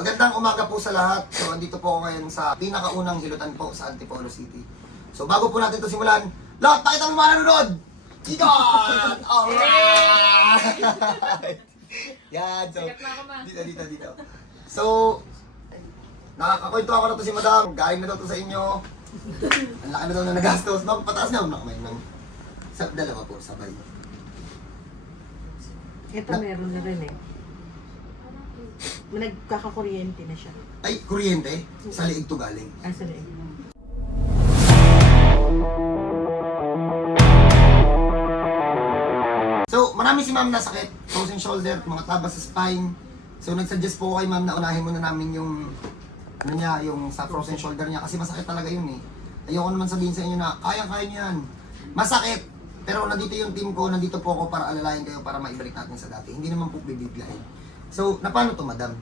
Magandang umaga po sa lahat. So, andito po ako ngayon sa pinakaunang hilutan po sa Antipolo City. So, bago po natin ito simulan, lahat, pakita mo mga nanonood! Ikot! Alright! Yan, so, dito. So, nakakakwento ako na to si Madam. Galing na daw to sa inyo. Ang laki na daw na nagastos. Bakit pataas na? Nakamay nang sa dalawa po, sabay. Ito meron na rin eh. Nagkakakuryente na siya. Ay, kuryente? Sa liig to galing. Ah, sa leeg. So, marami si ma'am na sakit. Frozen shoulder, mga tabas sa spine. So, nagsuggest po kay ma'am na unahin muna namin yung ano niya, yung sa frozen shoulder niya kasi masakit talaga yun eh. Ayoko naman sabihin sa inyo na kaya niyan. Masakit. Pero nandito yung team ko, nandito po ako para alalayan kayo para maibalik natin sa dati. Hindi naman po bibiglayin. So, napano to, madam?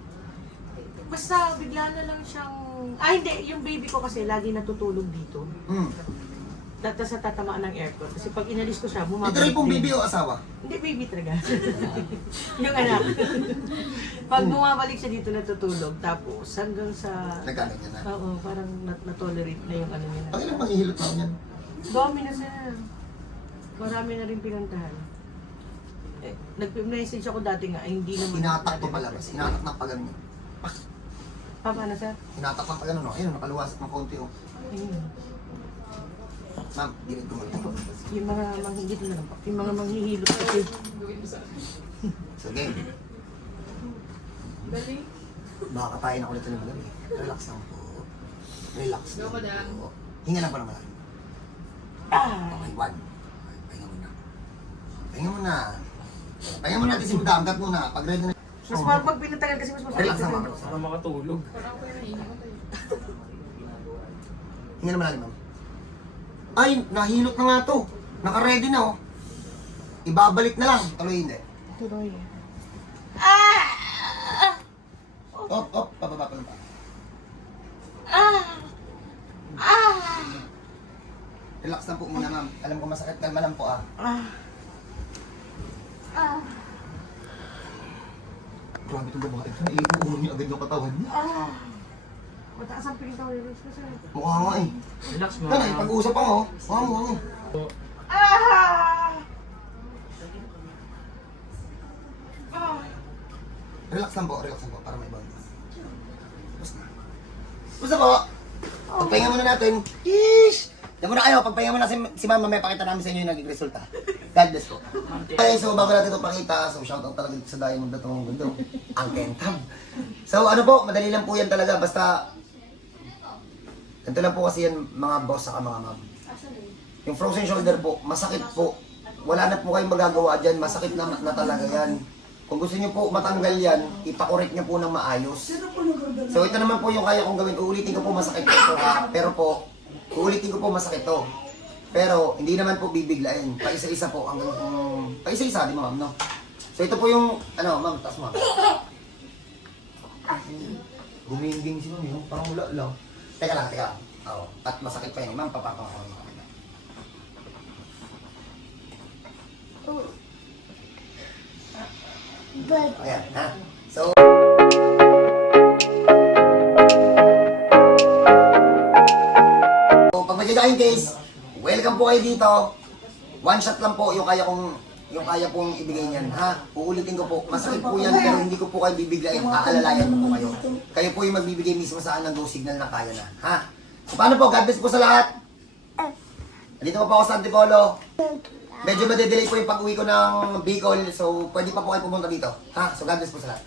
Basta bigla na lang siyang... Ah, hindi. Yung baby ko kasi lagi natutulog dito. Tapos sa tatamaan ng aircon. Kasi pag inalis ko siya, Ito bumabalik. rin pong baby o asawa? Hindi, baby talaga. Yung anak. Pag bumabalik siya dito natutulog, tapos hanggang sa... Nagkano niya na? Oo, parang natolerate na yung ano niya. Pag ilang manghihilot na yan? Dami na siya. Marami na rin pinuntahan. Eh, nag-message ako dati nga, ay hindi naman... Hinatak to palabas. Hinatak na pag ano. Paano sir? Hinatak na pag ano, no? Ayun, nakaluwas ng konti, oh. Ayun. Ma'am, dinig ko muna. Yung mga manghihilot na lang po. Yung mga manghihilot kasi. So, game. Baka katayin ako nito ng madami. Relax lang po. Relax lang po. Hinga lang pa naman. Okay, one. Pahinga muna. Pahinga muna. Pahinga muna natin si Madam. Gat muna. Pag ready na. Mas pag pinatagal kasi mas masakit. Relax lang, ma'am. Para makatulog. Hinga naman natin, ma'am. Ay, nahilot na nga to. Naka-ready na, oh. Ibabalik na lang. Tuloy hindi. Tuloy. Op, pababa pa lang pa. Relax lang po muna, ma'am. Alam ko masakit. Kalma lang po, ah. Grabe itong babae ito. Naiuulo niya agad yung katawan niya. Mataas ang pinitawilis ko sir. Mukha nga eh. Relax mo. Ano, pag-uusap pa nga, oh. Mukha mo. Relax lang po, para may bond. Basta po. Pagpahinga muna natin. Ish! Diyan muna kayo, pagpahinga muna si mama, may pakita namin sa inyo yung naging resulta. God bless po. Okay, so bago natin ito pakita, so shoutout talaga sa Diamond na itong gundo. Ang kentam. So ano po, madali lang po yan talaga, basta ganito lang po kasi yan mga boss saka mga ma'am. Yung frozen shoulder po, masakit po. Wala na po kayong magagawa dyan, masakit na talaga yan. Kung gusto niyo po matanggal yan, ipakorek niyo po ng maayos. So ito naman po yung kaya kong gawin. Uulitin ko po masakit ito ha. Pero po, uulitin ko po masakit to. Pero hindi naman po bibiglain. Paisa-isa po hanggang paisa-isa, di ba ma'am, no? So ito po yung ano, ma'am, taas mo. Guminging si ma'am, no? Parang wala lang. Teka lang. Oo. At masakit pa yan, ma'am, papakakaroon mo. Ayan, ha? So, pag magiging case, welcome po kayo dito. One shot lang po yung kaya pong ibigay niyan, ha? Uulitin ko po, masakit po yan pero hindi ko po kayo bibiglayin, aalalayan ko po kayo. Kayo po yung magbibigay mismo sa ng go signal na kaya na, ha? So, paano po? God bless po sa lahat. Dito po ako sa Antipolo. Medyo madedelay po yung pag-uwi ko ng Bicol, so pwede pa po kayo pumunta dito, ha? So, God bless po sa lahat.